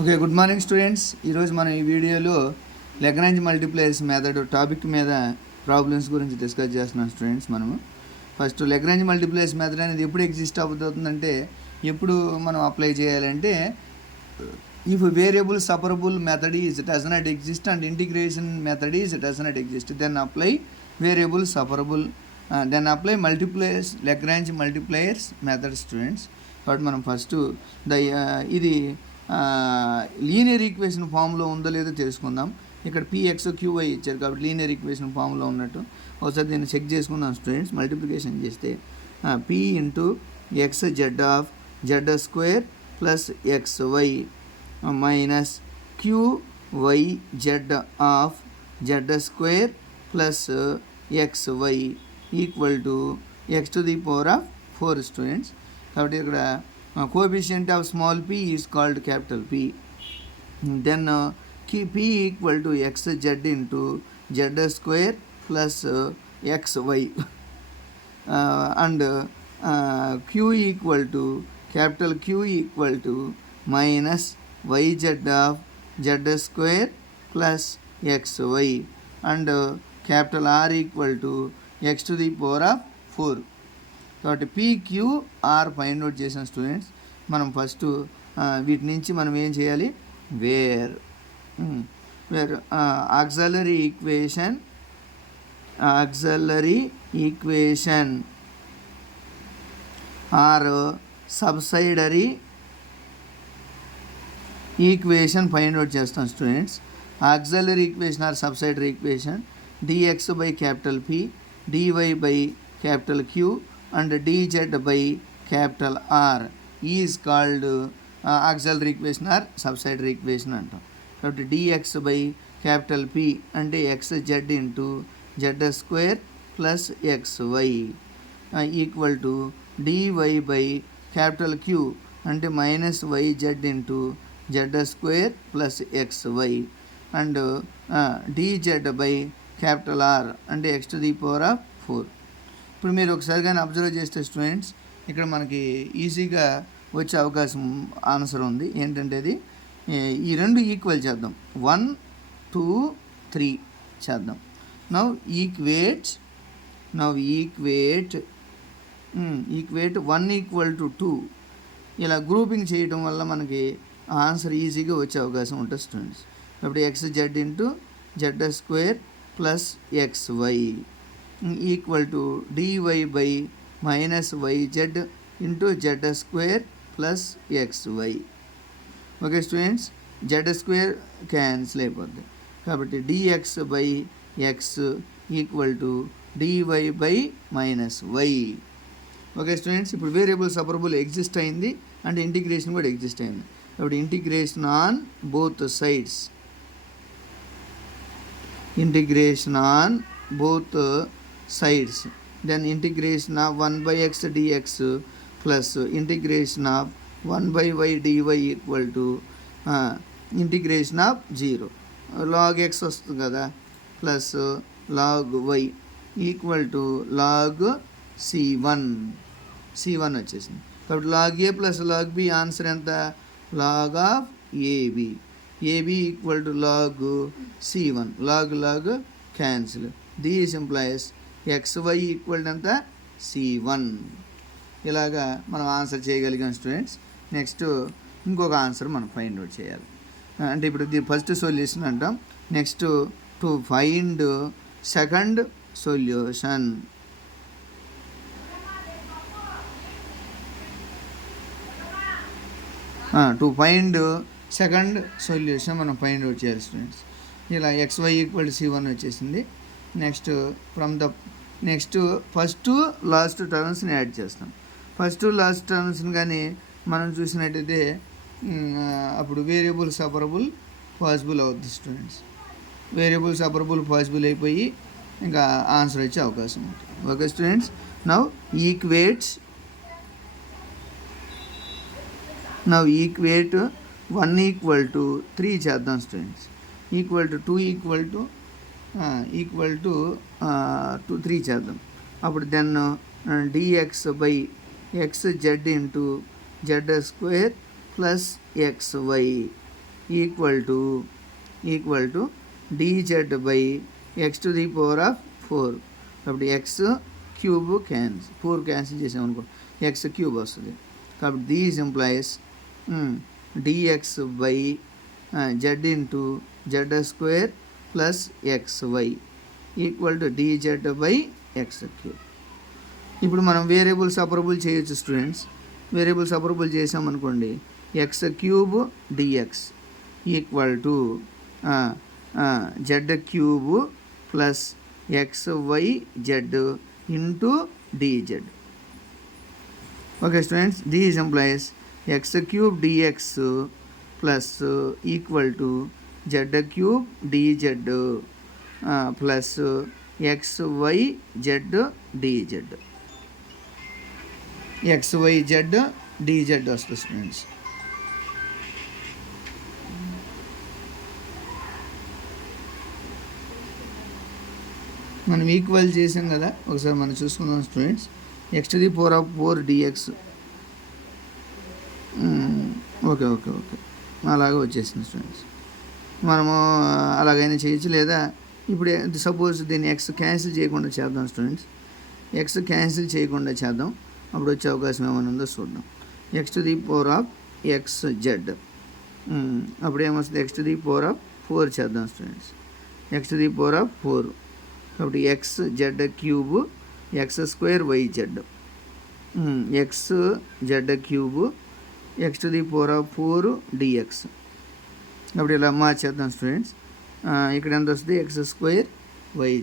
Okay, good morning students. ఈరోజు మనం ఈ వీడియోలో లెగ్రాంజ్ మల్టిప్లైయర్స్ మెథడ్ టాపిక్ మీద ప్రాబ్లమ్స్ గురించి డిస్కస్ చేస్తున్నాం స్టూడెంట్స్. మనము ఫస్ట్ లెగ్రాంజ్ మల్టిప్లైయర్స్ మెథడ్ అనేది ఎప్పుడు ఎగ్జిస్ట్ అవుతుందంటే, ఎప్పుడు మనం అప్లై చేయాలంటే, if variable separable method is does not exist and integration method is does not exist, then apply variable separable, then apply multipliers Lagrange multipliers method students. కాబట్టి మనం first ఇది linear equation ఫామ్లో ఉందో లేదో తెలుసుకుందాం. ఇక్కడ పిఎక్స్ క్యూవై ఇచ్చారు కాబట్టి లీనియర్ ఈక్వేషన్ ఫామ్లో ఉన్నట్టు ఒకసారి దీన్ని చెక్ చేసుకుందాం స్టూడెంట్స్. మల్టిప్లికేషన్ చేస్తే p into x z of z square plus x y minus q y z of z square plus x y equal to x to the power of 4 students. కాబట్టి ఇక్కడ coefficient of small p is called capital P. Then p equal to xz into z square plus xy and q equal to capital Q equal to minus yz of z square plus xy and capital R equal to x to the power of 4. కాబట్టి PQR find out చేసాం students. మనం first వీటి నుంచి మనం ఏం చేయాలి, where auxiliary equation or subsidiary equation find out చేస్తాం students. Auxiliary equation or subsidiary equation dx by capital P, dy by capital Q and dz by capital R is called auxiliary equation or subsidiary equation అంటాం. కాబట్టి dx by capital P అంటే xz into z square plus xy equal to dy by capital Q అంటే minus yz into z square plus xy and dz by capital R అంటే x to the power of 4. ఇప్పుడు మీరు ఒకసారి కానీ observe చేస్తే students, ఇక్కడ మనకి ఈజీగా వచ్చే అవకాశం ఆన్సర్ ఉంది. ఏంటంటే ఇది ఈ రెండు ఈక్వల్ చేద్దాం, 1 2 3 చేద్దాం. నవ్ ఈక్వేట్ 1 ఈక్వల్ టు 2 ఇలా గ్రూపింగ్ చేయడం వల్ల మనకి ఆన్సర్ ఈజీగా వచ్చే అవకాశం ఉంటుంది స్టూడెంట్స్. కాబట్టి xz into z square plus xy equal to dy by minus yz into z square plus xy. Okay students, Z square cancel అయిపోద్ది కాబట్టి dx by X equal to dy by minus y. Okay students, ఇప్పుడు variable separable exist అయింది and integration కూడా exist అయింది. కాబట్టి integration on both sides, then integration of 1 by x dx plus integration of 1 by y dy equal to integration of 0 log x వస్తుంది కదా plus log y equal to log c1 వచ్చేసింది. కాబట్టి log a plus log b answer ఎంత, log of ab equal to log c1, log cancel. This implies xy equal ఎంత, c1. ఇలాగా మనం answer చేయగలిగాం students. Next ఇంకొక ఆన్సర్ మనం find out చేయాలి. అంటే ఇప్పుడు ఇది ఫస్ట్ సొల్యూషన్ అంటాం. Next to find second solution. To find second solution మనం ఫైండ్ అవుట్ చేయాలి స్టూడెంట్స్. ఇలా xy ఈక్వల్ టు c1 వచ్చేసింది. నెక్స్ట్ ఫస్ట్ లాస్ట్ టర్మ్స్ని యాడ్ చేస్తాం. ఫస్ట్ లాస్ట్ టర్మ్స్ని కానీ మనం చూసినట్టయితే అప్పుడు వేరియబుల్ సపరబుల్ పాసిబుల్ అవుతుంది స్టూడెంట్స్. వేరియబుల్ సపరబుల్ పాసిబుల్ అయిపోయి ఇంకా ఆన్సర్ వచ్చే అవకాశం ఉంటుంది. Okay students, now equate 1 equal to 3 చేద్దాం students. Equal to 2 equal to 3 చేద్దాం. అప్పుడు then dx by xz into z square plus xy equal to dz by x to the power of 4. కాబట్టి x cube 4 cancel చేసామనుకో x cube వస్తుంది. కాబట్టి this implies dx by z into z square plus xy equal to dz by x cube. ఇప్పుడు మనం variable separable చేయొచ్చు students. Variable separable చేసామనుకోండి x cube dx equal to z cube plus XY Z into dz. Okay students, this implies x cube dx plus equal to z cube dz plus XYZ dz. XYZ dz వస్తుంది students. మనం equal చేసాం కదా, ఒకసారి మనం చూసుకుందాం students. X to the power of 4 dx. Okay అలాగే వచ్చేసింది students. మనము అలాగైనా చేయొచ్చు, లేదా ఇప్పుడు సపోజ్ దీన్ని ఎక్స్ క్యాన్సిల్ చేయకుండా చేద్దాం స్టూడెంట్స్. ఎక్స్ క్యాన్సిల్ చేయకుండా చేద్దాం, అప్పుడు వచ్చే అవకాశం ఏమైనా ఉందో చూద్దాం. X to the power of XZ అప్పుడు ఏమొస్తుంది, X to the power of 4 చేద్దాం students. X to the power of 4 కాబట్టి XZ cube X square YZ XZ cube X to the power of 4 DX. కాబట్టి ఇలా మార్చేద్దాం స్టూడెంట్స్. ఇక్కడ ఎంత వస్తుంది, X square YZ.